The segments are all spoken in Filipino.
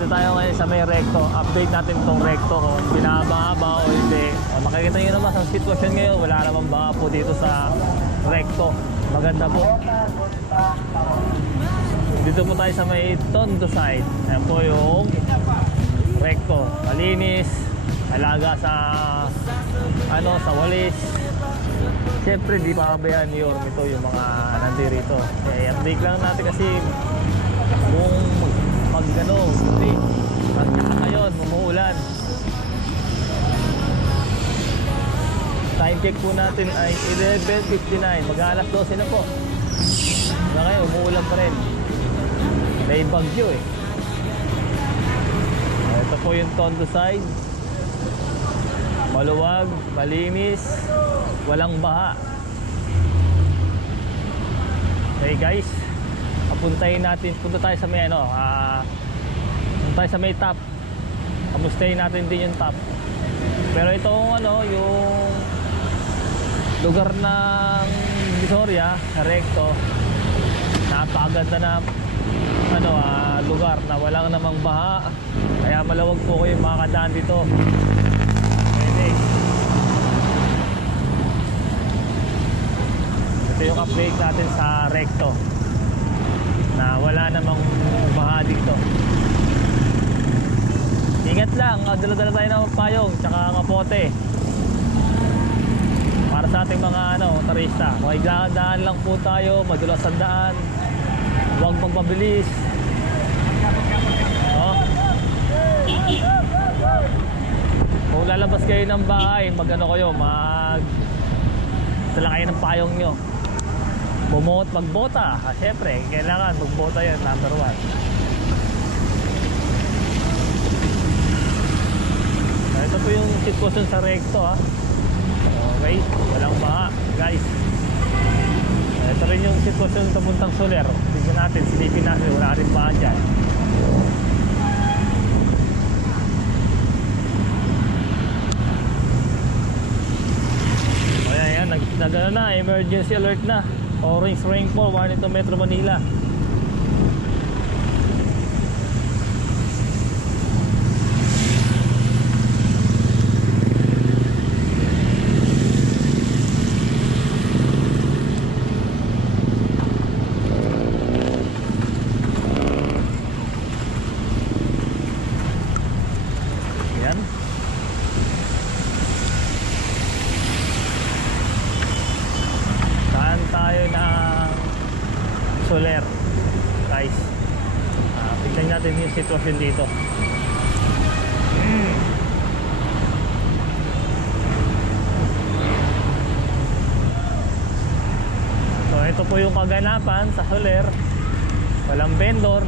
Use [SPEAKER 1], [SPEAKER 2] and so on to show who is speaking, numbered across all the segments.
[SPEAKER 1] dito tayo ngayon sa may recto. Update natin tong recto kung binababa o hindi. O, makikita nyo naman sa sitwasyon ngayon, wala namang baka po dito sa recto. Maganda po. Dito po tayo sa may Tondo side. Ayan po yung recto. Malinis, alaga sa ano sa walis. Siyempre, di pa kabayaan ni ito yung mga nandirito. Kaya update lang natin kasi kung mag, mag ano, hindi, at ngayon, umuulan. Time check po natin ay 11.59, mag-alas 12 na po. Hanggang ngayon, umuulan pa rin. May bagyo eh. Ito po yung Tondo side. Maluwag, malinis, walang baha. Okay guys, papuntahin natin, punta tayo sa may ano, ah, punta tayo sa may top. Kamustahin natin din yung top. Pero itong ano, yung lugar ng Visoria, recto, napakaganda na ano, ah, lugar na walang namang baha. Kaya malawag po kayo makakadaan dito. Pwede. Ito yung update natin sa recto na wala namang baha dito. Ingat lang, dala-dala tayo ng payong tsaka kapote. Para sa ating mga ano, motorista. Makigdaan lang po tayo, madulas ang daan. Huwag magpabilis. Oh. Kung lalabas kayo ng bahay, mag ano kayo, mag Dala kayo ng payong nyo. Bumuot, magbota. Ah, syempre, kailangan magbota yan, number one. Ah, Ito po yung sitwasyon sa recto ha. Okay, walang baha, guys. Ito rin yung sitwasyon sa puntang Soler. Tignan natin, silipin natin, wala rin baha dyan. O yan, yan, nag, nag ano na, emergency alert na. Orange rainfall, warning to Metro Manila. Yan. Saan tayo ng Soler. Guys Ah, tignan natin yung sitwasyon dito. So ito po yung kaganapan sa Soler. Walang vendor.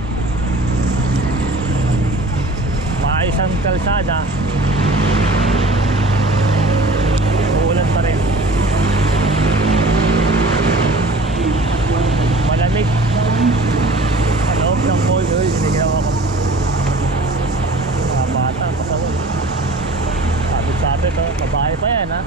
[SPEAKER 1] Maayos ang kalsada. Uulan pa rin malamig sa loob ng mall. Uy sinigyaw ako. Mga bata pasawal sabit sabit oh babae pa yan ha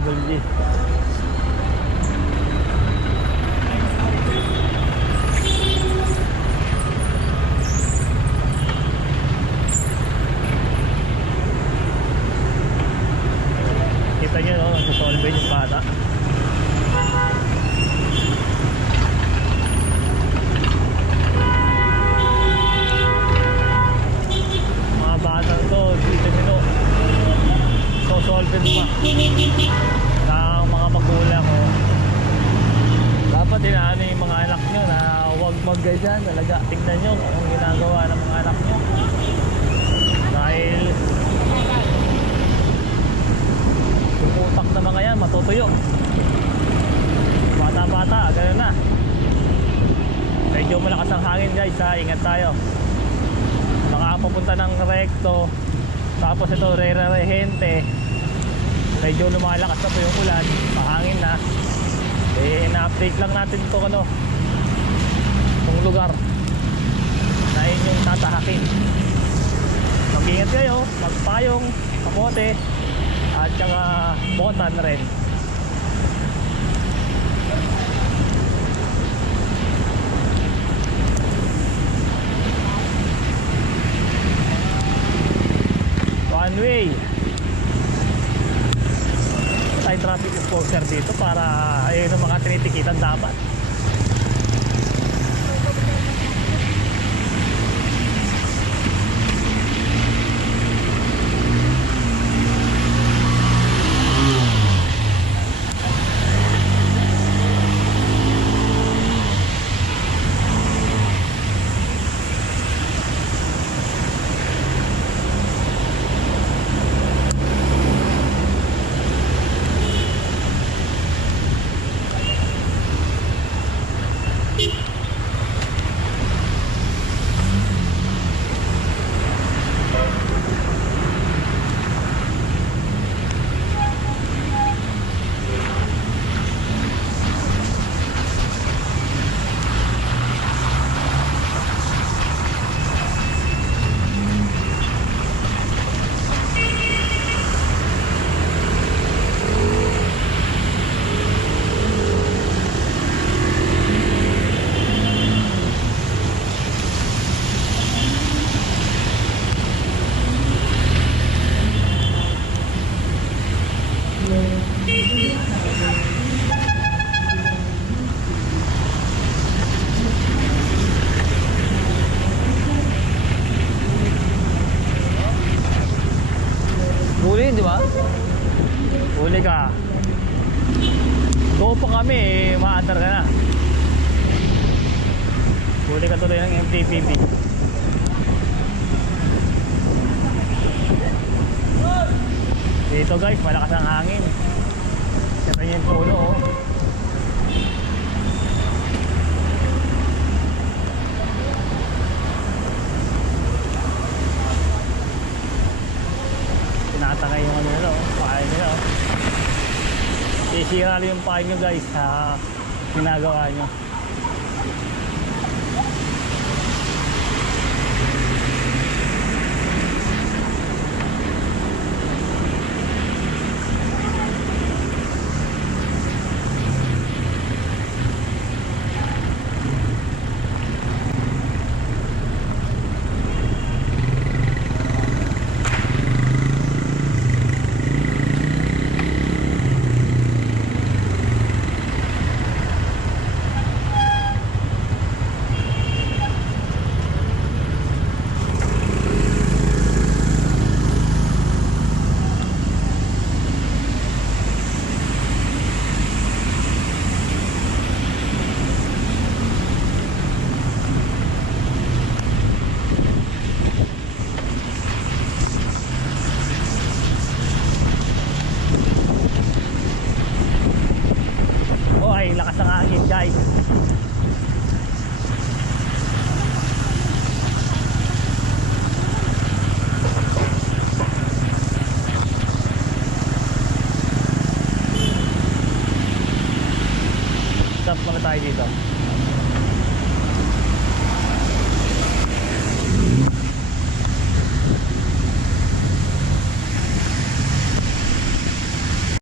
[SPEAKER 1] 아버지. Nyo kung anong ginagawa ng mga anak nyo. Dahil yung utak na mga yan matutuyo. Bata-bata, ganun na. Medyo malakas ang hangin guys ha, ingat tayo. Makapapunta ng rekto, tapos ito re-rehente. Medyo lumalakas na po yung ulan, mahangin na. Eh, na-update lang natin itong ano, itong lugar na inyong tatahakin. Mag-ingat kayo, magpayong, kapote, at saka botan rin. One way. Tayo traffic enforcer dito para ayun ang mga tinitikitan dapat. MTPP. Dito guys, malakas ang hangin. Niyo yung puno oh. Tinatangay yung ano nila oh, pahay nila oh. Sisira yung pahay nyo guys sa ginagawa nyo. Oh, ay lakas ng hangin guys. Stop muna tayo dito.